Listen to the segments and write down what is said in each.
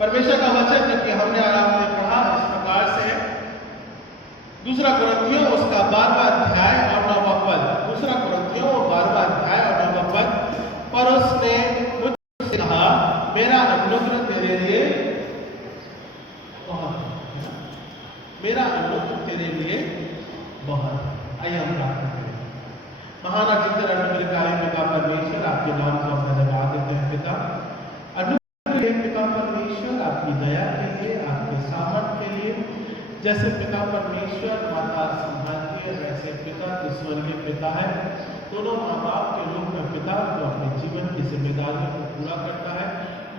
परमेश्वर का वचन जबकि हमने आराम में पढ़ा इस प्रकार से, दूसरा कुरिन्थियों उसका 12वां अध्याय और 9वां पद, दूसरा कुरिन्थियों 12वां अध्याय और 9वां पद, पर उसने मुझसे कहा मेरा अनुग्रह तेरे लिए बहुत है, मेरा अनुग्रह तेरे लिए बहुत है। आइए हम प्रार्थना करें। महान अचिंत्य अनुग्रहकारी पिता परमेश्वर, आपके नाम को हम धन्यवाद देते हैं पिता। अनुग्रह पिता परमेश्वर, आपकी दया के लिए, आपके सामर्थ के लिए, जैसे पिता परमेश्वर माता संभालती है वैसे पिता ईश्वर के पिता है, दोनों माँ बाप के रूप में पिता जो अपने जीवन की जिम्मेदारियों को पूरा करता है,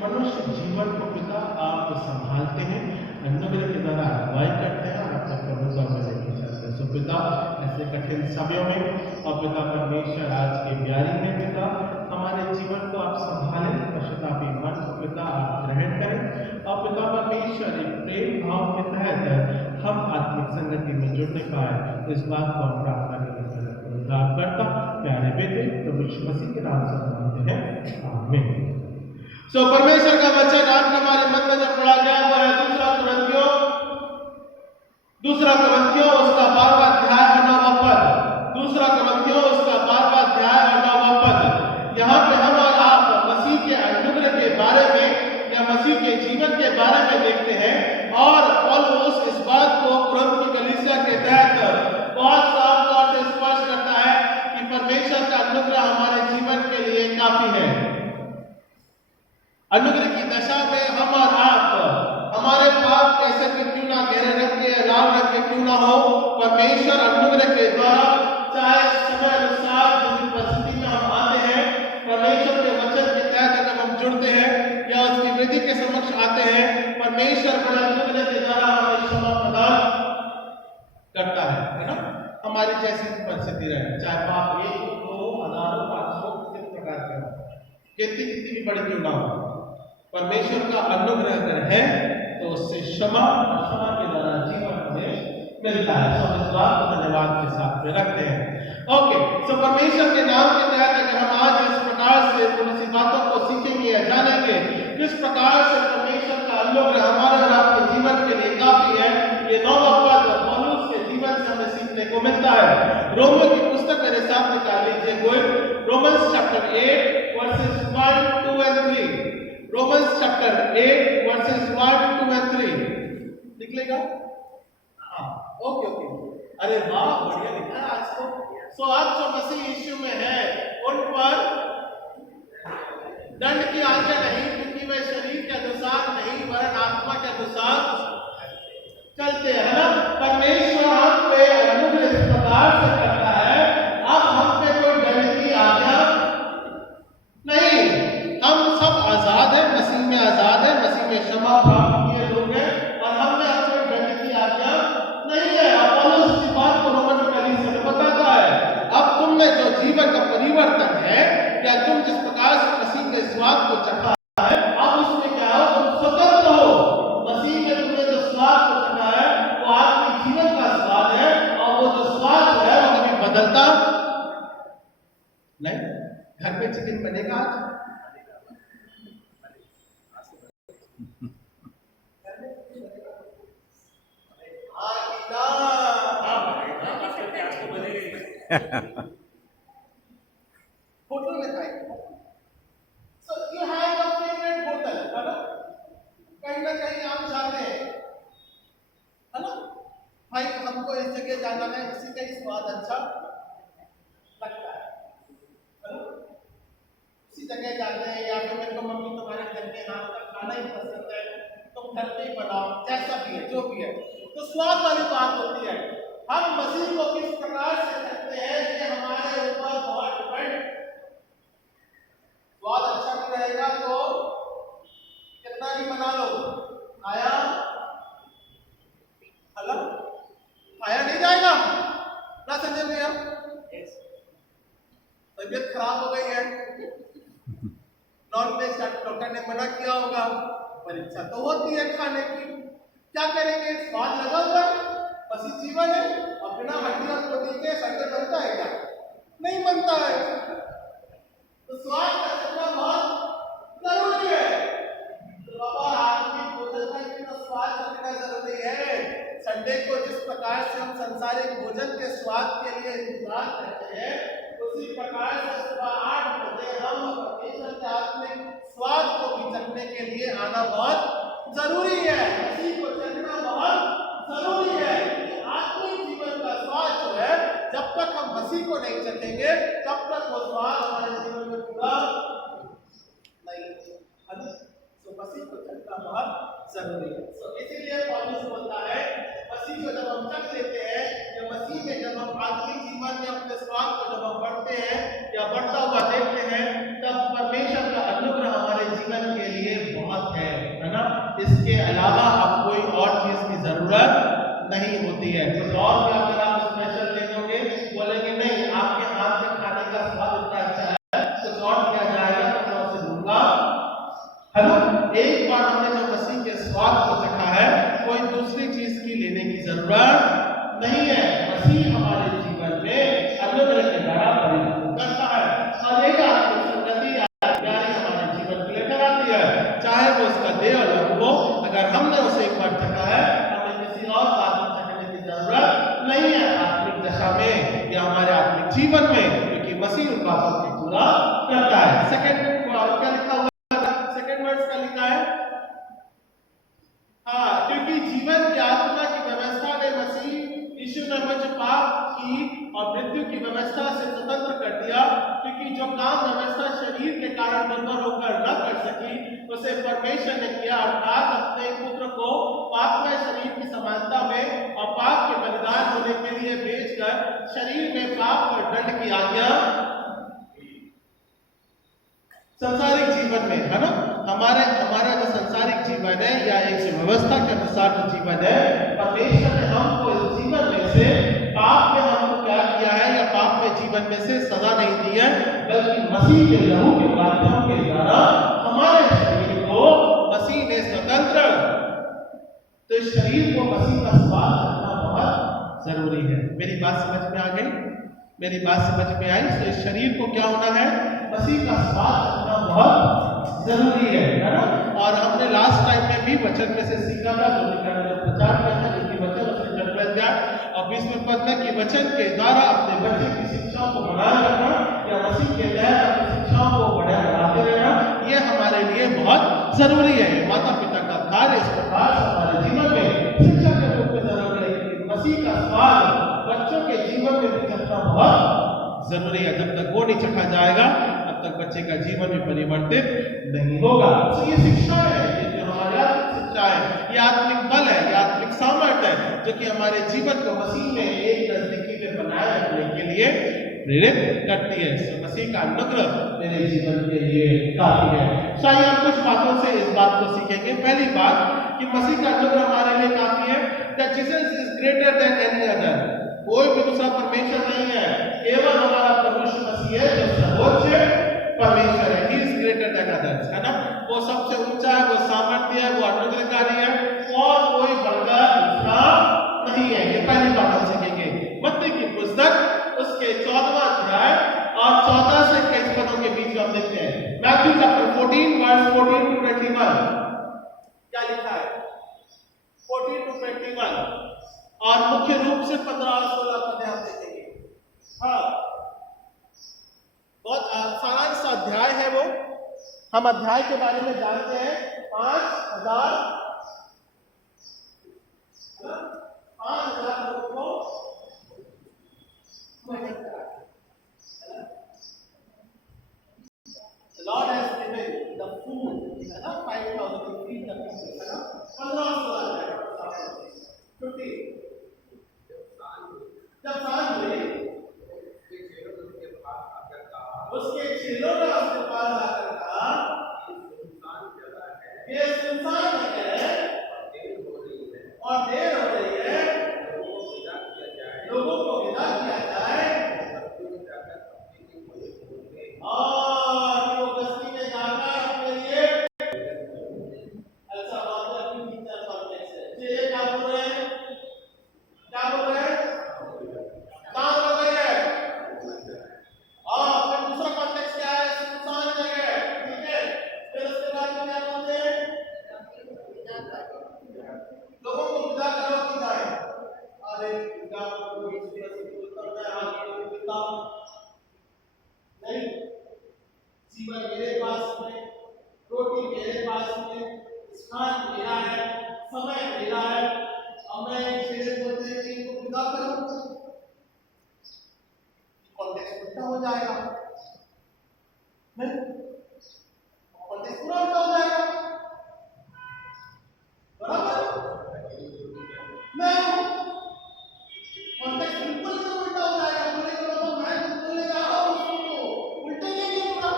मनुष्य जीवन को पिता आप संभालते हैं, अनुग्रह के द्वारा अगुवाई करते हैं और अपने प्रभुता में लेके चलते हैं। सो पिता ऐसे कठिन समयों में और पिता परमेश्वर आज के ब्यारी में पिता हमारे जीवन को आप संभालें, पश्चातापी मन को पिता आप ग्रहण करें और पिता परमेश्वर एक प्रेम भाव के तहत हम आत्मिक संगति में जुड़ने पाए, इस बात को हम प्रार्थना करता प्यारे बेटे प्रभु यीशु मसीह के नाम से मांगते हैं, आमीन। सो परमेश्वर का वचन आज हमारे मन में जब पढ़ा गया वो है दूसरा कुरिन्थियों उसका 12वां अध्याय और 9वां पद, दूसरा कुरिन्थियों उसका 12वां अध्याय और 9वां पद। यहाँ पे हम और आप मसीह के अनुग्रह के बारे में या मसीह के जीवन के बारे में देखते हैं और पौलुस इस बात को कुरिन्थ की कलीसिया के तहत बहुत साफ तौर से स्पष्ट करता है कि परमेश्वर का अनुग्रह हमारे जीवन के लिए काफी है। अनुग्रह की दशा में हम और आप हमारे पाप कैसे भी क्यों ना, गहरे रंग के या लाल रंग के क्यों ना हो, परमेश्वर अनुग्रह के द्वारा चाहे समय अनुसार जिस परिस्थिति में हम आते हैं, परमेश्वर के वचन के तहत जब हम जुड़ते हैं या उसकी विधि के समक्ष आते हैं, परमेश्वर बड़े अनुग्रह के द्वारा हमें क्षमा प्रदान करता है ना। हमारी जैसी परिस्थिति रहे, चाहे पाप 1 2 1000 500 किसी प्रकार का कितनी भी बड़ी क्यों ना हो, परमेश्वर का अनुग्रह अगर है तो उससे क्षमा के द्वारा जीवन हमें मिलता है। सो इस बात को धन्यवाद के साथ में रखते हैं। ओके, सो परमेश्वर के नाम के तहत अगर हम आज इस प्रकार से थोड़ी सी बातों को सीखेंगे या जानेंगे किस प्रकार से परमेश्वर का अनुग्रह हमारे और आपके जीवन के लिए काफी है, ये 9वां पद पौलुस के जीवन से हमें सीखने को मिलता है। रोमियो की पुस्तक मेरे साथ निकाल लीजिए, कोई Romans chapter 8 versus 1 2 and 3, Romans chapter 8 versus 1 2 and 3 निकलेगा। हाँ, ओके ओके, अरे वाह बढ़िया लिखा है आज तो। सो आज जो मसीह यीशु में है उन पर दंड की आज्ञा नहीं, क्योंकि वे शरीर के अनुसार नहीं वरन आत्मा के अनुसार चलते हैं ना। परमेश्वर हम पे अनुग्रह इस प्रकार से करता है, अब हम पे कोई दंड की आज्ञा नहीं, हम सब आजाद हैं, मसीह में आजाद है, मसीह में क्षमा प्राप्त किए लोग हैं और हमें अब कोई दंड की आज्ञा नहीं है। पौलुस इस बात को रोमन कलीसिया में बताता है। अब तुम में जो जीवन का परिवर्तन है या तुम जिस प्रकार से मसीह के स्वाद को चखा है, अब उसमें क्या हो, तुम स्वतंत्र हो। मसीह में तुमने जो स्वाद को चखा है वो आपके जीवन का स्वाद है और वो जो स्वाद है वो कभी बदलता नहीं। घर पे चिकन बनेगा आज, होटल में खाएंगे। So you have a favourite hotel, है ना, कहीं ना कहीं आप जाते हैं, है ना, भाई हमको इस जगह जाना है, इसी का ही स्वाद अच्छा लगता है ना, इसी जगह जाते हैं। या फिर मेरे को मम्मी तुम्हारे घर के हाथ का खाना ही पसंद है, तुम घर पे ही बनाओ, जैसा भी है जो भी है, तो स्वाद वाली बात होती है। हम मसीह को किस प्रकार से करते हैं ये हमारे ऊपर बहुत डिपेंड। स्वाद अच्छा भी रहेगा तो कितना भी बना लो, खाया खाया नहीं जाएगा ना। संजय भैया तबियत खराब हो गई है, नॉन वेज डॉक्टर ने मना किया होगा, पर इच्छा तो होती है खाने की, क्या करेंगे, स्वाद लगा हुआ है, मसीह जीवन है और बिना हड्डी और प्रोटीन के संडे बनता है क्या, नहीं बनता है। तो स्वाद का चखना बहुत जरूरी है। तो बाबा आदमी हम संसारिक भोजन के स्वाद के लिए इंतजार करते हैं, उसी प्रकार से सुबह 8 बजे हम परमेश्वर के आत्मिक स्वाद को भी चखने के लिए आना बहुत जरूरी है। मसीह को चखना बहुत जरूरी है। आत्मिक जीवन का स्वाद जो है, जब तक हम मसीह को नहीं चखेंगे तब तक वो स्वाद हमारे जीवन में पूरा नहीं होगा। तो मसीह को चखना बहुत जरूरी है। इसीलिए पौलुस बोलता है, मसीह को जब हम चख लेते हैं या मसीह में जब हम आत्मिक जीवन में अपने स्वाद को जब हम बढ़ते हैं या बढ़ता हुआ देखते हैं, तब परमेश्वर का अनुग्रह हमारे जीवन के लिए बहुत है ना। इसके अलावा अब कोई और चीज की जरूरत नहीं होती है। कुछ और भी अगर आप स्पेशल ले दोगे, बोलेंगे नहीं आपके हाथ में खाने का स्वाद इतना अच्छा है, कुछ और किया जाएगा तो मैं उसे दूंगा, है ना। एक बार हमने जब मसीह के स्वाद को चखा है, कोई दूसरी चीज की लेने की जरूरत नहीं है। मसीह हमारे जीवन में अनुग्रह के द्वारा परिवर्तन करता है और यही आत्मिक संगति यानी हमारे जीवन को लेकर आती है, चाहे वो उसका देह अलग हो। अगर हमने उसे एक बार चखा है, हमें किसी और बात को चखने की जरूरत नहीं है आत्मिक दशा में या हमारे आत्मिक जीवन में, क्योंकि मसीह उन बातों को पूरा करता है। सेकंड क्या लिखा हुआ, सेकंड वर्ड्स क्या लिखा है, हाँ, क्योंकि जीवन की आत्मा की व्यवस्था ने मसीह यीशु ने मुझे पाप की और मृत्यु की व्यवस्था से स्वतंत्र कर दिया, क्योंकि जो काम व्यवस्था शरीर के कारण निर्भर होकर न कर सकी, उसे परमेश्वर ने किया, अर्थात अपने पुत्र को पापमय शरीर की समानता में और पाप के बलिदान होने के लिए भेजकर शरीर में पाप और दंड की आज्ञा संसारिक जीवन में, है ना। हमारा जो संसारिक जीवन है या एक व्यवस्था के अनुसार जो जीवन है, परमेश्वर ने हमको इस जीवन में से पाप में हमको क्या किया है या पाप में जीवन में से सजा नहीं दी है, बल्कि मसीह के लहू के माध्यम के द्वारा हमारे शरीर को मसीह ने स्वतंत्र, तो इस शरीर को मसीह का स्वाद रखना बहुत जरूरी है। मेरी बात समझ में आ गई? मेरी बात समझ में आई? तो इस शरीर को क्या होना है, मसीह का स्वाद रखना बहुत जरूरी है ना। और हमने लास्ट टाइम में भी वचन में से सीखा था, जो प्रचार करना जिनकी वचन उसने जन्म दिया और 20वें पद में कि वचन के द्वारा अपने बच्चे की शिक्षाओं को बनाए रखना या मसीह के तहत अपनी शिक्षाओं को बढ़ाते रहना, ये हमारे लिए बहुत जरूरी है। माता पिता का कार्य इस प्रकार हमारे जीवन में शिक्षा के रूप में जरूरी है, क्योंकि मसीह का स्वाद बच्चों के जीवन में भी चखना बहुत जरूरी है। जब तक वो नहीं चखा जाएगा तब तक बच्चे का जीवन भी परिवर्तित नहीं होगा। तो ये शिक्षा है, ये जो हमारी आत्मिक शिक्षा है, ये आत्मिक बल है, ये आत्मिक सामर्थ्य है, जो कि हमारे जीवन को मसीह में एक नजदीकी में बनाए रखने के लिए प्रेरित करती है। तो मसीह का अनुग्रह मेरे जीवन के लिए काफी है। शायद हम कुछ बातों से इस बात को सीखेंगे। पहली बात कि मसीह का अनुग्रह हमारे लिए काफी है, that Jesus is greater than any other। कोई भी दूसरा परमेश्वर नहीं है, केवल हमारा परमेश्वर मसीह है जो सर्वोच्च परमेश्वर है। He is greater than others, है ना। वो सबसे ऊंचा है, वो सामर्थ्य है, वो अनुग्रहकारी है, और कोई बढ़कर दूसरा नहीं है। ये पहली बात हम सीखेंगे। मत्ती की पुस्तक उसके 14वां अध्याय और 14 से 21 पदों के बीच में हम देखते हैं। मैथ्यू चैप्टर 14 वर्स 14 to 21 क्या लिखा है, 14 to 21, और मुख्य रूप से 15 और 16 पद हम देखेंगे। हाँ, बहुत सारांश सा अध्याय है वो। हम अध्याय के बारे में जानते हैं। 5,000 लोगों को Lord has given the food, है ना, 5,000 to feed the people, है ना। 15 और 16 50 जब सांझ हुई, उसके चेलों ने उसके पास आकर कहा, ये सुनसान जगह है और देर हो रही है, लोगों को विदा किया जाए और वो बस्ती में जाकर अपने लिए अच्छा बात है। अपनी टीचर कॉन्टेक्स्ट है, चेले क्या बोल रहे हैं, क्या बोल रहे हैं, काम हो गई है। और फिर दूसरा कॉन्टेक्स्ट क्या है, सुनसान जगह, ठीक है। फिर उसके बाद क्या बोलते हैं, जीवन मेरे पास में, रोटी मेरे पास में, स्थान मेरा है, समय मेरा है। अब मैं इसे बोलते हैं कि इनको विदा करूं, कॉन्टेक्स्ट उल्टा हो जाएगा, नहीं कॉन्टेक्स्ट पूरा उल्टा हो जाएगा, बराबर। मैं कॉन्टेक्स्ट बिल्कुल से उल्टा हो जाएगा, बोलेगा तो मैं बोलने जा रहा हूं उसको उल्टे नहीं पूरा।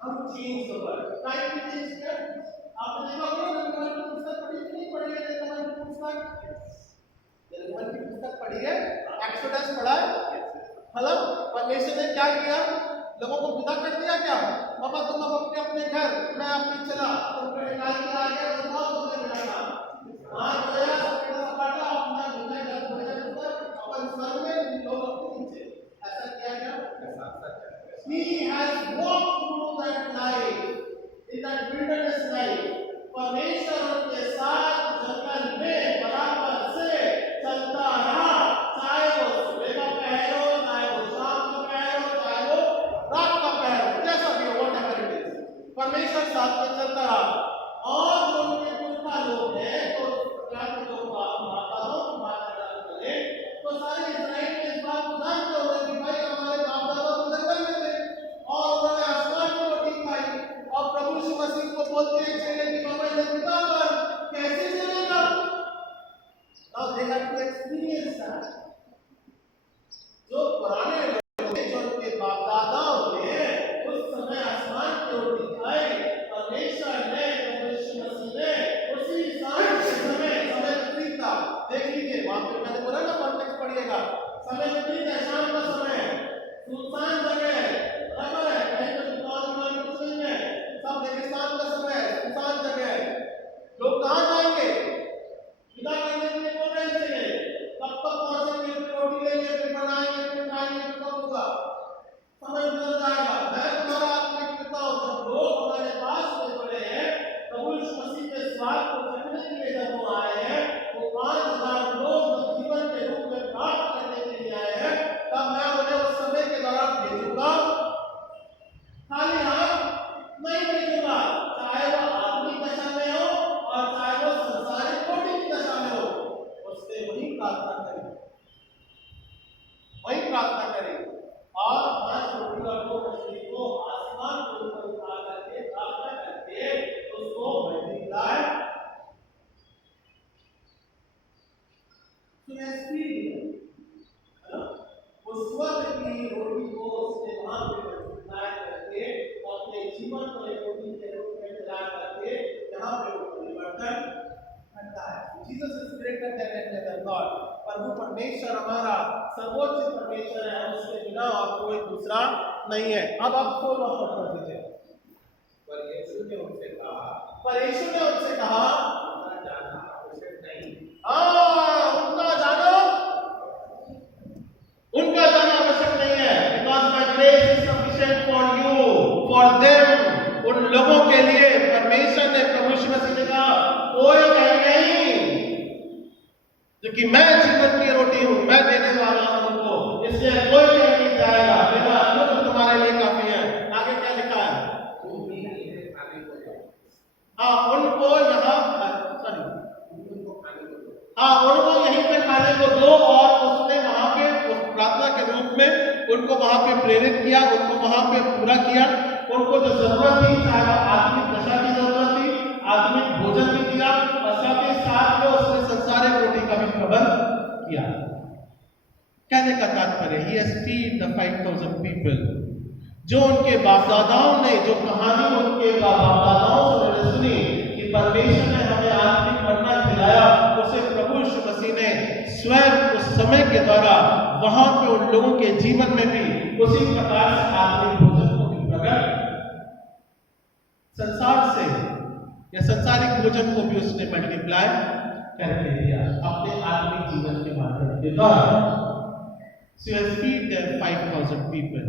हम चेंज द वर्ड, टाइप में चेंज कर। आपने देखा होगा ना, कमेंट की पुस्तक पढ़ी कि नहीं पढ़ी है? कमेंट की पुस्तक, कमेंट की पुस्तक पढ़ी है, एक्सोडस पढ़ा है। हेलो, परमेश्वर ने क्या किया? लोगों को विदा कर दिया क्या? पापा तुम अब अपने अपने घर, मैं अपने चला, तुमको निकाल के आ गया, बताओ तुमने मेरा काम हाँ गया, सबका सपाटा अपना घूमने घर घूमने अपन स्वर्ग में, लोग अपने नीचे। ऐसा किया क्या? He has walked through that life, in that wilderness life. परमेश्वर उनके साथ जंगल में बराबर से चलता रहा, चाहे वो सुबह का पहर हो, चाहे वो शाम का पहर हो, चाहे वो रात का पहर हो, जैसा भी हो, whatever it is, परमेश्वर साथ में चलता रहा। और जो उनके पुरखा लोग हैं, तो क्या लोग माताओं की बात करें तो सारे इस्राएल के इस बात को जानते होंगे कि भाई हमारे बाप दादा तो जंगल में थे और उन्होंने आसमान की रोटी खाई, और प्रभु यीशु मसीह को बोलते हैं चेले कि बाबा इन्हें पिता कर कैसे चलेगा? Now they have to experience that. जो पुराने लोग थे, जो उनके बाप दादाओं ने उस समय आसमान की रोटी खाई, परमेश्वर ने, प्रभु यीशु मसीह ने उसी सांझ के समय विपरीत था। देख लीजिए वहां पे मैंने बोला ना, कॉन्टेक्स्ट पढ़िएगा, समय विपरीत है, शाम का समय है, सुनसान जगह है, बराबर है, कहीं पे दुकान कुछ नहीं है, सब रेगिस्तान का समय है, सुनसान जगह है। लोग कहाँ जाएंगे? विदा करने के लिए कौन रहेंगे? कब तक पहुंचेंगे? रोटी लेंगे, फिर बनाएंगे, फिर खाएंगे, फिर कब होगा? समय गुजर जाएगा। मैं तुम्हारा आत्मिक पिता हूं। जब लोग हमारे पास में पड़े हैं, प्रभु यीशु मसीह के स्वाद को चखने के लिए जब वो आए हैं, वो 5000 लोग जीवन के रूप में प्राप्त करने के लिए आए हैं, तब मैं उन्हें उस समय के दौरान भेजूंगा, खाली हाथ नहीं भेजूंगा, चाहे वो आत्मिक दशा में हो और चाहे वो संसारिक रोटी की दशा में हो। उससे वही प्रार्थना करें, वही प्रार्थना करें, और 5 रोटी और 2 मछली को आसमान के ऊपर उठा करके प्रार्थना करके उसको मल्टीप्लाई उस स्वर्ग की रोटी को उसने वहां पे मल्टीप्लाई करके अपने जीवन को एक रोटी के रूप में मिला करके यहाँ पे वो परिवर्तन करता है। Jesus is greater than any other god. प्रभु परमेश्वर हमारा सर्वोच्च परमेश्वर है, उसके बिना और कोई दूसरा नहीं है। अब आप 16वां पद पढ़ दीजिए। पर यीशु ने उनसे कहा उनका जाना आवश्यक नहीं। उनका जाना आवश्यक नहीं है। Because my grace is sufficient for you, for them। उन लोगों के लिए परमेश्वर ने, प्रभु यीशु मसीह ने कहा कोई नहीं, क्योंकि मैं जीवन की रोटी हूं, मैं देने वाला हूं उनको, इसलिए कोई नहीं जाएगा, मेरा अनुग्रह तुम्हारे लिए काफी है। आगे क्या लिखा है? उनको यहाँ उनको यहीं पे खाने को दो, और उसने वहां पे उस प्रार्थना के रूप में उनको वहां पे प्रेरित किया, उनको वहां पे पूरा किया, उनको जो जरूरत थी, चाहे वो आत्मिक दशा की जरूरत थी, आत्मिक भोजन भी दिया, और साथ ही साथ में उसने संसारिक रोटी का भी प्रबंध किया। कहने का तात्पर्य, he has feed the 5000 people। जो उनके बाप दादाओं ने, जो कहानी उनके बाप दादाओं से उन्होंने सुनी कि परमेश्वर ने हमें आत्मिक मन्ना खिलाया, उसे प्रभु यीशु मसीह ने स्वयं उस समय के द्वारा वहां पे उन लोगों के जीवन में भी उसी प्रकार से आत्मिक भोजन को भी प्रकट, संसार से या संसारिक भोजन को भी उसने मल्टीप्लाई करके दिया अपने आत्मिक जीवन के माध्यम के द्वारा। So he has feed them 5000 people।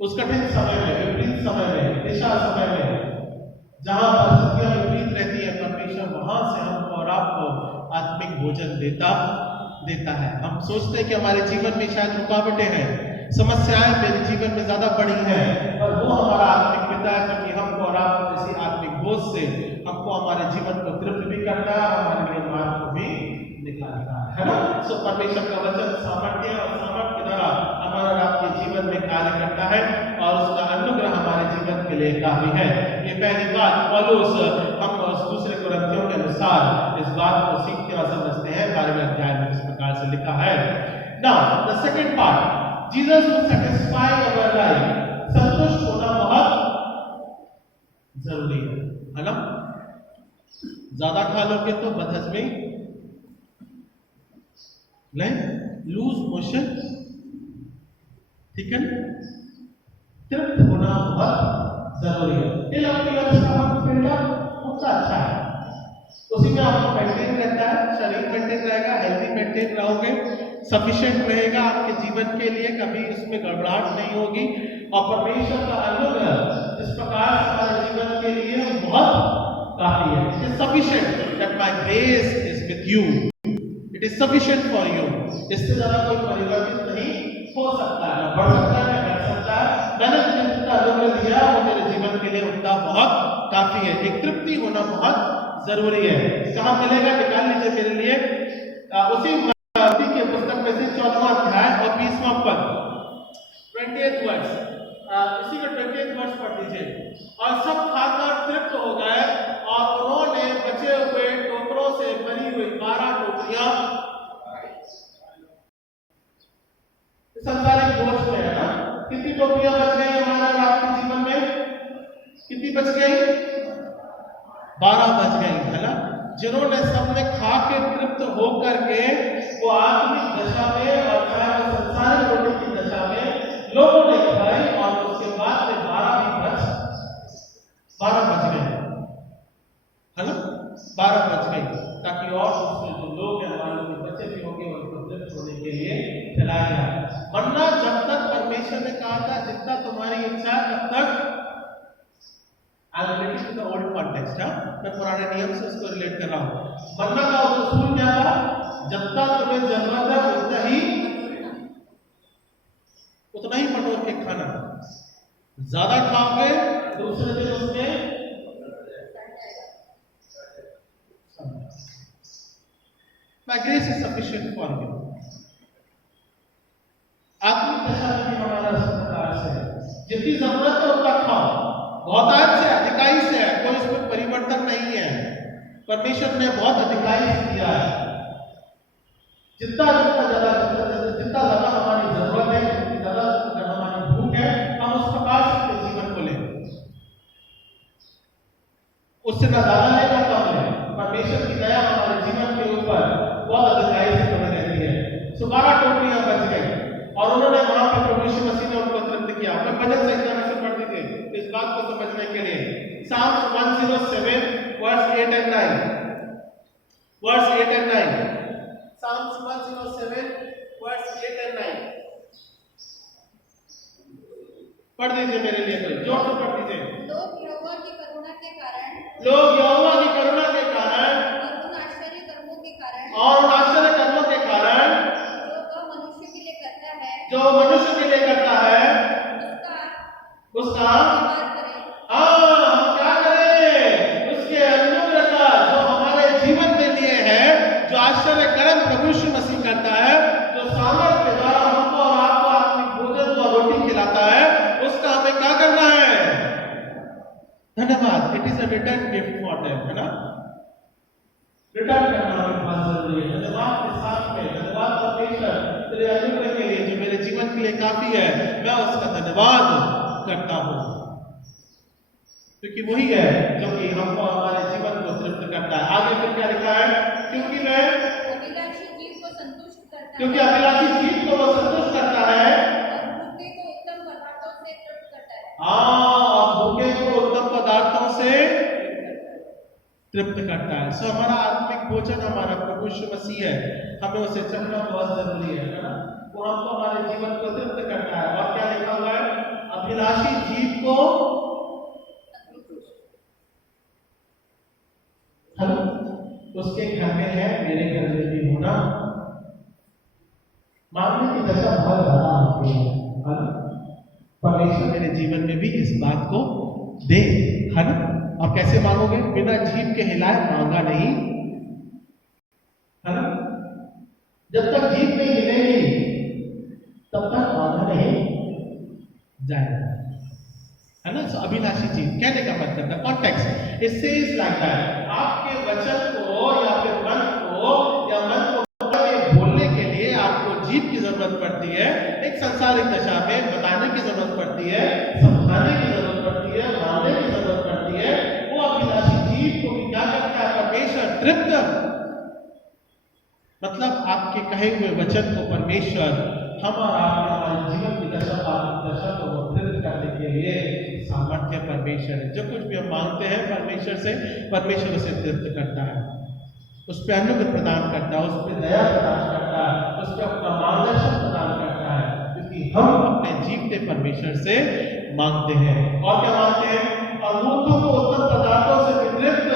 उस कठिन समय में, विपरीत समय में, दिशा समय में, जहां परिस्थितियां विपरीत रहती है, परमेश्वर वहां से हमको और आपको आत्मिक भोजन देता है। हम सोचते हैं कि हमारे जीवन में शायद रुकावटें हैं, समस्याएं मेरे जीवन में ज्यादा बढ़ी हैं, पर वो हमारा आत्मिक पिता है जो कि हमको और आपको इसी आत्मिक बोझ से हमको हमारे जीवन को तृप्त भी करता है और हमारे लिए मार्ग को भी निकालता है ना। सो परमेश्वर का वचन सामर्थ्य और सामर्थ्य द्वारा हमारे और आपके जीवन में कार्य करता है और उसका अनुग्रह हमारे जीवन के लिए काफी है। ये पहली बात पौलुस हम दूसरे कुरिन्थियों के अनुसार इस बात को सीखते और समझते हैं। 12वें अध्याय में इस प्रकार से लिखा है। Now the second part, Jesus will satisfy our life. संतुष्ट होना बहुत जरूरी है ना। ज्यादा खा लोगे तो बदहजमी, लूज मोशन, ठीक है। तृप्त होना बहुत जरूरी है। उतना अच्छा है, उसी में आपको मेंटेन रहता है, शरीर मेंटेन रहेगा, हेल्दी मेंटेन रहोगे, सफिशिएंट रहेगा आपके जीवन के लिए, कभी उसमें गड़बड़ाहट नहीं होगी। और परमेश्वर का अनुग्रह इस प्रकार हमारे जीवन के लिए बहुत काफी है। It is sufficient that my grace is with you, it is sufficient for you. इससे ज्यादा कोई परिवर्तित नहीं हो सकता है, बढ़ सकता है, घट सकता है। मैंने जितना अनुग्रह दिया वो मेरे जीवन के लिए उतना बहुत काफी है। एक तृप्ति होना बहुत जरूरी है। कहाँ मिलेगा, निकाल लीजिए मेरे लिए उसी के पुस्तक में से 14वां अध्याय और 20वां पद, 20th वर्ष, इसी का 20th वर्ष पढ़ लीजिए। और सब खाकर तृप्त हो गए और उन्होंने बचे हुए टोकरों से भरी हुई 12 टोकरियां, संसारिक बोझ में है ना। कितनी टोकरियां बच गई हमारे आपके जीवन में? कितनी बच गई? 12 बच गई, है ना। जिन्होंने सबने खा के तृप्त होकर के वो आत्मिक दशा में और संसारिक रोटी की दशा में लोगों ने खाई और उसके बाद में 12 बच गए, है ना। 12 बच गई ताकि और दूसरे जो लोग हैं हमारे में बचे भी होंगे उनको तृप्त होने के लिए खिलाया जाए। वरना जब तक परमेश्वर ने कहा था जितना तुम्हारी इच्छा है तब तक, ओल्ड कॉन्टेक्स्ट है, मैं पुराने नियम से उसको रिलेट कर रहा हूं। वरना का उसूल क्या था? जब तक तुम्हें जरूरत है उतना ही बटोर के खाना। ज्यादा खाओगे दूसरे दिन उसमें My grace is sufficient for you। आत्मिक दशा में हमारा प्रकार से जितनी जरूरत है उतना खाओ, बहुतायत से, अधिकाई से है, कोई इसमें परिवर्तन नहीं है। परमेश्वर ने बहुत अधिकाई से दिया है। जितना ज्यादा हमारी जरूरत है, जितनी ज्यादा हमारी भूख है, हम उस प्रकार से अपने जीवन को लें, उससे ना ज्यादा ले ना कम ले। परमेश्वर की दया हमारे जीवन के ऊपर बहुत अधिकाई से बनी रहती है। 12 टोकरियां बच गई और उन्होंने वहां पर प्रभु यीशु मसीह ने उनको तृप्त किया। मैं भजन संहिता में से पढ़ दी थी इस बात को समझने के लिए। Psalms 107 verse 8 and 9, verse 8 and 9, Psalms 107 verse 8 and 9 पढ़ दीजिए मेरे लिए, कोई जोर से पढ़ दीजिए। लोग यहोवा की करुणा के कारण और उन आश्चर्य कर्मों के कारण जो मनुष्य के लिए करता है उसका हम क्या करें? उसके अनुग्रह का जो हमारे जीवन में लिए है, जो आश्चर्य कर्म प्रभु यीशु मसीह करता है, जो सामर्थ्य के द्वारा हमको और आपको आत्मिक भोजन और रोटी खिलाता है, उसका हमें क्या करना है? धन्यवाद। It is a return gift for them, है ना। रिटर्न करना हमें बहुत जरूरी है। धन्यवाद के साथ में, धन्यवाद परमेश्वर तेरे अनुग्रह के लिए जो मेरे जीवन के लिए काफी है, मैं उसका धन्यवाद करता हूं, क्योंकि वही है जो कि हमको हमारे जीवन को तृप्त करता है। आगे फिर क्या लिखा है? क्योंकि अभिलाषी जीव को संतुष्ट करता है क्योंकि अभिलाषी जीव को वो संतुष्ट करता है और भूखे को उत्तम पदार्थों से तृप्त करता है। और भूखे को उत्तम पदार्थों से तृप्त करता है। सो हमारा आत्मिक भोजन हमारा प्रभु यीशु मसीह है, हमें उसे चखना बहुत जरूरी है ना। वो हमको हमारे जीवन को तृप्त करता है। और क्या लिखा हुआ है? अभिलाषी जीव को उसके घर में है, मेरे घर में भी होना। मांगने की दशा बहुत ज्यादा होती है, है ना? परमेश्वर मेरे जीवन में भी इस बात को दे, है ना? और कैसे मांगोगे? बिना जीभ के हिलाए मांगा नहीं, है ना? जब तक जीभ नहीं हिलेगी तब तक मांगा नहीं जाएगा, है ना? सो अभिलाषी चीज कहने का मतलब है context, it says like that आपके वचन को या फिर मन को बोलने के लिए आपको जीभ की जरूरत पड़ती है, एक सांसारिक दशा में बताने की जरूरत पड़ती है, समझाने की जरूरत पड़ती है, मानने की जरूरत पड़ती है। वो अभिलाषी जीभ को भी क्या करता है? परमेश्वर तृप्त, मतलब आपके कहे हुए वचन को परमेश्वर हमारे जीवन की दशा को वो तृप्त करने के लिए सामर्थ्य परमेश्वर है। जो कुछ भी हम मांगते हैं परमेश्वर से, परमेश्वर उसे तृप्त करता है, उस पर अनुग्रह प्रदान करता है, उस पर दया प्रदान करता है, उस पर अपना मार्गदर्शन प्रदान करता है, क्योंकि हम अपने जीवते परमेश्वर से मांगते हैं। और क्या मांगते हैं? और मूर्खों को उत्तम पदार्थों से तृप्त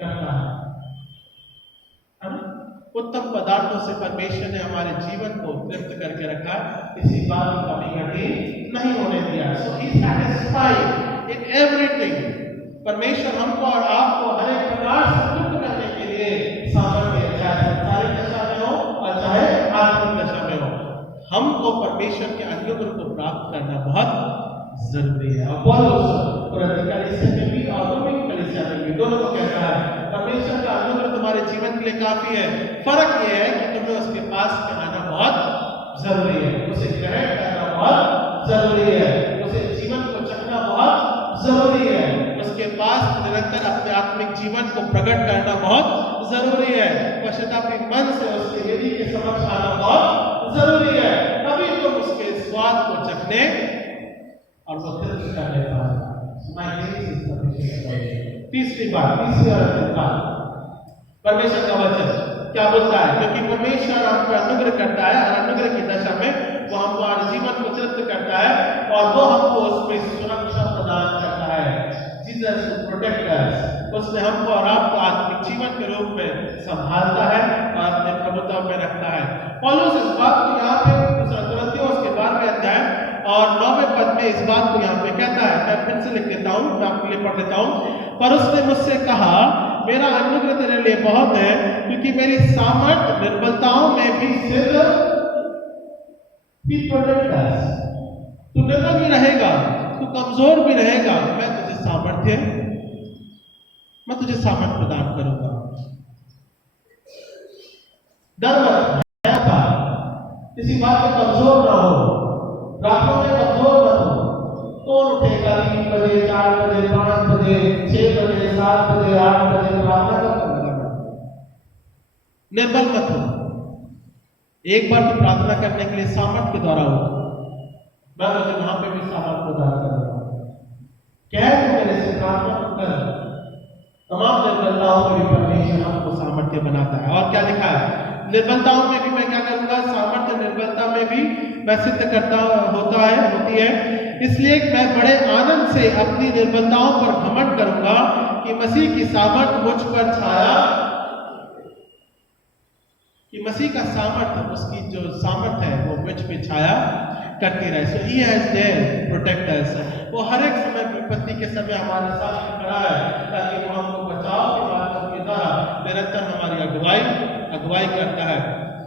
करता है। उत्तम पदार्थों से परमेश्वर ने हमारे जीवन को तृप्त करके रखा, किसी बात की कमी घटी नहीं होने दिया। सो ही सैटिस्फाइड इन एवरीथिंग। परमेश्वर हमको और आपको हर एक प्रकार से तृप्त करने के लिए सामर्थ्य, चाहे संसारिक दशा में हो और चाहे आत्मिक दशा में हो, हमको परमेश्वर के अनुग्रह को प्राप्त करना बहुत जरूरी है। और पौलुस कलीसिया में भी और रोमी कलीसिया में भी दोनों को कहता है परमेश्वर का अनुग्रह तुम्हारे जीवन के लिए काफी है, फर्क यह है कि तुम्हें उसके पास में आना बहुत जरूरी है, उसे ग्रहण करना बहुत जरूरी है, उसे जीवन को चखना बहुत जरूरी है, उसके पास निरंतर अपने आत्मिक जीवन को प्रकट करना बहुत जरूरी है, पश्चातापी मन से उसके वेदी के समक्ष आना बहुत जरूरी है। तभी तुम उसके स्वाद को चखने और वो तृप्त करने पाएगा। तीसरी बात, परमेश्वर का वचन क्या बोलता है? क्योंकि परमेश्वर हमको अनुग्रह करता है और अनुग्रह की दशा में वो हमको हमारे जीवन को तृप्त करता है और वो हमको उसमें सुरक्षा प्रदान करता है। जीसस प्रोटेक्ट अस, उसने हमको और आपको आत्मिक जीवन के रूप में संभालता है और अपने प्रभुत्व में रखता है। पौलुस इस बात को यहाँ पे कुरिन्थियों उसके 12वें अध्याय और 9वें पद में इस बात को यहाँ पे कहता है। मैं फिर से लिख देता हूँ, मैं आपके लिए पढ़ देता हूँ। पर उसने मुझसे कहा, मेरा अनुग्रह तेरे लिए बहुत है, क्योंकि मेरी सामर्थ निर्बलताओं में भी सिद्ध प्रोटेक्ट अस। तू निर्बल भी रहेगा, तू कमजोर भी रहेगा, मैं तुझे सामर्थ प्रदान करूंगा। डर मत, किसी बात में कमजोर ना हो, रातों में कमजोर मत हो। कौन उठेगा 3 बजे, 4 बजे, 5 बजे, 6 बजे, 7 बजे, 8 बजे प्रार्थना करेगा? निर्बल मत हो। एक बार तो प्रार्थना करने के लिए सामर्थ के द्वारा हो, मैं तुझे वहां पे भी सामर्थ प्रदान करूंगा। क्या है? तो मेरे से प्रार्थना कर। तमाम निर्बलताओं में भी परमेश्वर हमको सामर्थ्य बनाता है। और क्या लिखा है? निर्बलताओं में भी मैं क्या करूंगा? सामर्थ्य निर्बलता में भी मैं सिद्ध करता होती है। इसलिए मैं बड़े आनंद से अपनी निर्बलताओं पर घमंड करूंगा कि मसीह की सामर्थ मुझ पर छाया, कि मसीह का सामर्थ, उसकी जो सामर्थ है वो मुझ पे छाया करती रहे। So he has there protect us. वो हर एक समय विपत्ति के समय हमारे साथ खड़ा है, ताकि वो हमको बचाव के माध्यम के द्वारा निरंतर हमारी अगुवाई करता है।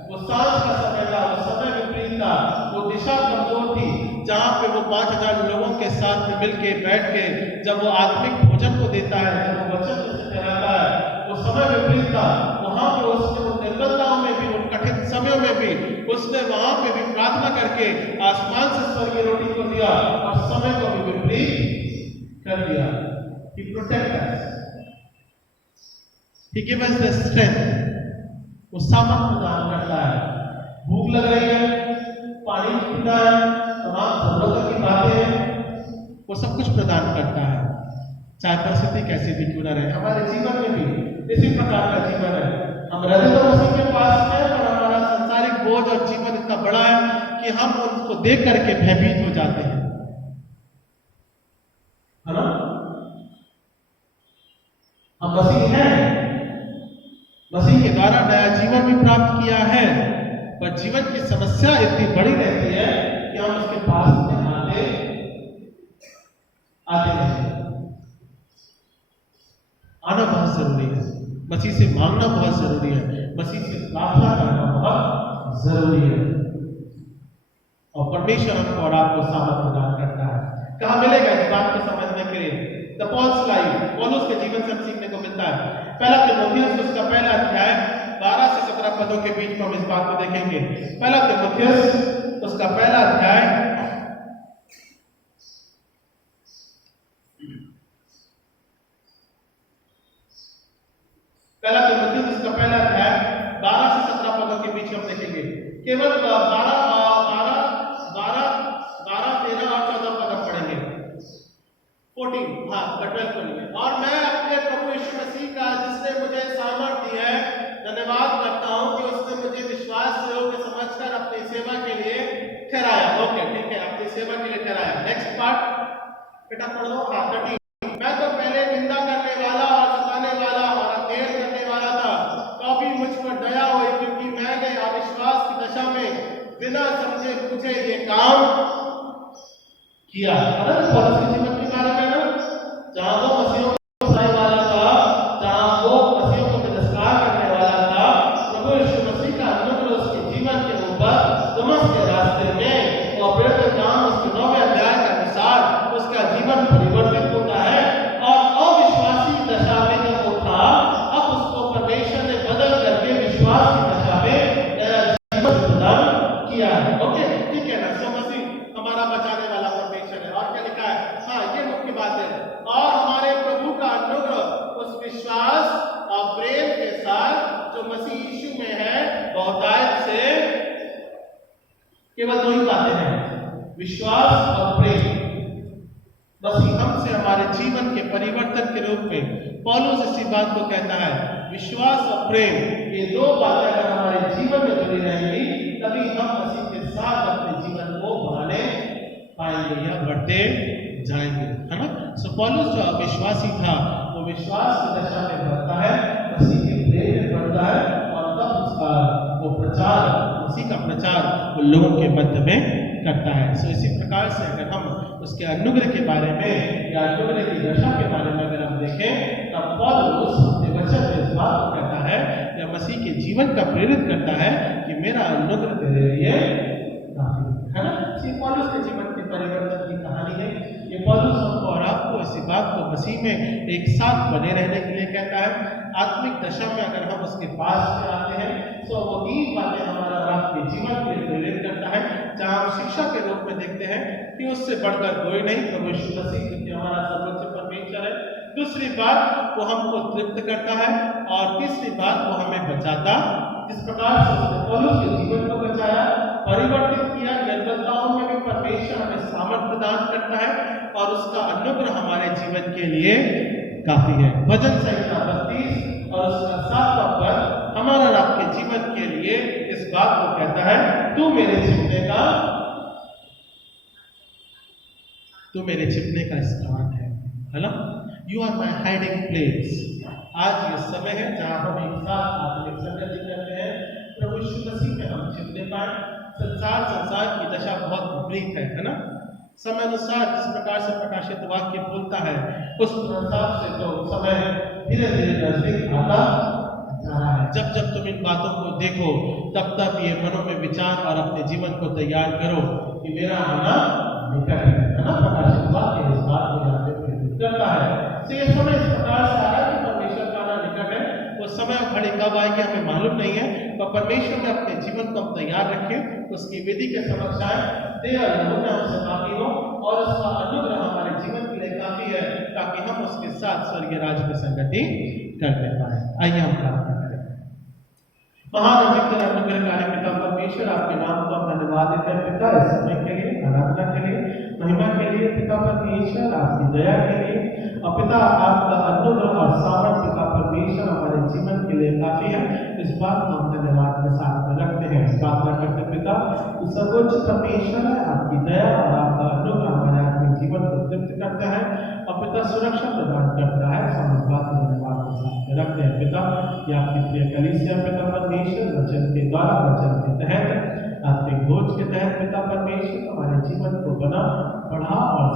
वो सांस का समय था, वो समय विपरीत था, वो दिशा कमजोर थी, जहाँ पे वो 5000 लोगों के साथ में मिलके बैठ के जब वो आत्मिक भोजन को देता है, जब वो वचन से फैलाता है, वो समय विपरीत था। वहां पे उसने उन निर्बलताओं में भी, उन कठिन समयों में भी उसने वहां पे भी प्रार्थना करके आसमान से स्वर्गीय रोटी को दिया और समय को भी विपरीत कर दिया। He protect us. He give us the strength. वो सामर्थ प्रदान करता है। भूख लग रही है, पानी पीना है, तमाम जरूरतों की बातें हैं, वो सब कुछ प्रदान करता है, चाहे परिस्थिति कैसी भी क्यों न रहे। हमारे जीवन में भी इसी प्रकार का जीवन है। हम रहते तो उसी के पास है, पर हमारा सांसारिक बोझ और जीवन इतना बड़ा है कि हम उनको देख करके भयभीत हो जाते हैं, है ना? हम मसीह हैं, मसीह के द्वारा नया जीवन भी प्राप्त किया है, पर जीवन की समस्या इतनी बड़ी रहती है कि हम उसके पास में आते रहें। आना बहुत जरूरी है, मसीह से मांगना बहुत जरूरी है, मसीह से प्रार्थना करना बहुत जरूरी है, और परमेश्वर हमको और आपको सामर्थ प्रदान करता है। कहाँ मिलेगा इस बात को समझने के लिए? द पॉल्स लाइफ, पौलुस के जीवन से हम सीखने को मिलता है। पहला तीमुथियुस उसका पहला अध्याय 12 से 17 पदों के बीच में हम इस बात को देखेंगे। पहला तीमुथियुस उसका पहला अध्याय 12 से 17 पदों के बीच हम देखेंगे। केवल 12, 13 और 14 पद हम पढ़ेंगे। 14, हाँ 12 को लिए। और मैं अपने प्रभु यीशु मसीह का, जिसने मुझे सामर्थ दी है, धन्यवाद करता हूँ कि उसने मुझे विश्वास योग्य समझकर अपनी सेवा के लिए ठहराया। ओके, ठीक है, अपनी सेवा के लिए ठहराया। नेक्स्ट पार्ट बेटा पढ़ लो। हाँ 13। मैं तो पहले निंदा करने वाला और सताने वाला और अधेर करने वाला था, तो भी मुझ पर दया हुई, क्योंकि मैंने अविश्वास की दशा में बिना समझे पूछे ये काम किया। पौलुस के जीवन के बारे में ना, जहां वो मसीहों को सताने वाला था, जहां वो मसीहों को तिरस्कार करने वाला था, प्रभु यीशु मसीह का अनुग्रह उसके जीवन के ऊपर दमिश्क के रास्ते में और प्रेरित काम उसके 9वें अध्याय के अनुसार उसका जीवन परिवर्तित होता है, और अविश्वासी दशा में जब वो था, अब उसको परमेश्वर ने बदल करके विश्वास की दशा में जीवन प्रदान किया है। ओके, ठीक है ना। सो मसीह हमारा बचाने वाला परमेश्वर है। और क्या लिखा है? हाँ, ये मुख्य बात है। और हमारे प्रभु का अनुग्रह उस विश्वास और प्रेम के साथ जो मसीह यीशु में है, बहुतायत से, केवल 2 ही बातें हैं, विश्वास और प्रेम। मसीह हमसे हमारे जीवन के परिवर्तन के रूप में, पौलुस इसी बात को कहता है, विश्वास और प्रेम, ये 2 बातें अगर हमारे जीवन में जुड़ी रहेंगी, तभी हम मसीह के साथ अपने जीवन को बढ़ाने पाएंगे या बढ़ते जाएंगे, है ना। सो पौलुस जो अविश्वासी था, वो विश्वास की दशा में बढ़ता है, मसीह के प्रेम में बढ़ता है, और तब उसका वो प्रचार, मसीह का प्रचार वो लोगों के मध्य में करता है। सो इसी प्रकार से अगर हम उसके अनुग्रह के बारे में या अनुग्रह की दशा के बारे में अगर हम देखें, तब पौलुस अपने वचन में इस बात को कहता है, या मसीह के जीवन का प्रेरित करता है कि मेरा अनुग्रह तेरे लिए काफी है ना। ये पौलुस के जीवन के परिवर्तन की कहानी है। ये पौलुस हमको और आपको इसी बात को मसीह में एक साथ बने रहने के लिए कहता है। आत्मिक दशा में अगर हम उसके पास में आते हैं, तो वो 3 बातें हमारा और आपके जीवन के लिए प्रेरित करता है, जहाँ हम शिक्षा के रूप में देखते हैं कि उससे बढ़कर कोई नहीं, प्रभु यीशु मसीह, क्योंकि हमारा सर्वोच्च परमेश्वर है। दूसरी बात, वो हमको तृप्त करता है, और तीसरी बात, वो हमें बचाता। जिस प्रकार से उसने पौलुस के जीवन को बचाया, परिवर्तित किया, निर्बलताओं में भी परमेश्वर हमें सामर्थ प्रदान करता है, और उसका अनुग्रह हमारे जीवन के लिए काफी है। भजन संहिता 32 और उसका 7वां पद हमारा और आपके जीवन के लिए इस बात को कहता है, तू मेरे छिपने का स्थान है ना। You are my hiding place. आज ये समय है जहाँ हम एक साथ आत्मिक संगति करते हैं, प्रभु यीशु मसीह में हम छिपने पाए। संसार की दशा बहुत विपरीत है ना। समय अनुसार जिस प्रकार से प्रकाशित वाक्य बोलता है, उस हिसाब से तो समय धीरे धीरे नजदीक आता जा रहा है। जब जब तुम इन बातों को देखो, तब तब ये मनों में विचार और अपने जीवन को तैयार करो कि मेरा आना निकट है ना। प्रकाशित वाक्य इस बात को यहाँ पे प्रेरित करता है। तो ये समय इस प्रकार से आ रहा है कि परमेश्वर का आना निकट है। वो समय और घड़ी कब आएगी हमें मालूम नहीं है, पर परमेश्वर ने अपने जीवन को हम तैयार रखे, उसकी विधि के समक्ष आए, दया हमसे काफी हो, और उसका अनुग्रह हमारे जीवन के लिए काफी है, ताकि हम उसके साथ स्वर्गीय राज्य में संगति करते पाए। आइए हम प्रार्थना करें। महान अनुग्रहकारी पिता परमेश्वर, आपके नाम को हम धन्यवाद देते हैं पिता, इस समय के लिए, आराधना के लिए, महिमा के लिए पिता परमेश्वर, आपकी दया के लिए, और पिता आपका अनुग्रह और सामर्थ पिता परमेश्वर हमारे जीवन के लिए काफी है। इस बात को हम धन्यवाद के साथ में रखते हैं, प्रार्थना करते पिता, सर्वोच्च परमेश्वर है, आपकी दया और आपका अनुग्रह हमारे आत्मिक जीवन को तृप्त करता है, और पिता सुरक्षा प्रदान करता है। हम इस बात को धन्यवाद के साथ में रखते हैं पिता, कि आपकी प्रिय कलीसिया पिता परमेश्वर वचन के द्वारा, वचन के तहत आत्मिक भोज के तहत पिता परमेश्वर हमारे जीवन को बना बढ़ा और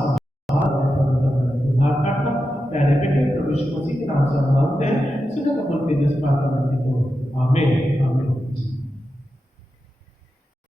उद्धार करना प्यारे बेटे प्रभु यीशु मसीह के नाम से हम मांगते हैं। सुनो कबूल कीजिए इस प्रार्थना को। आमीन आमीन।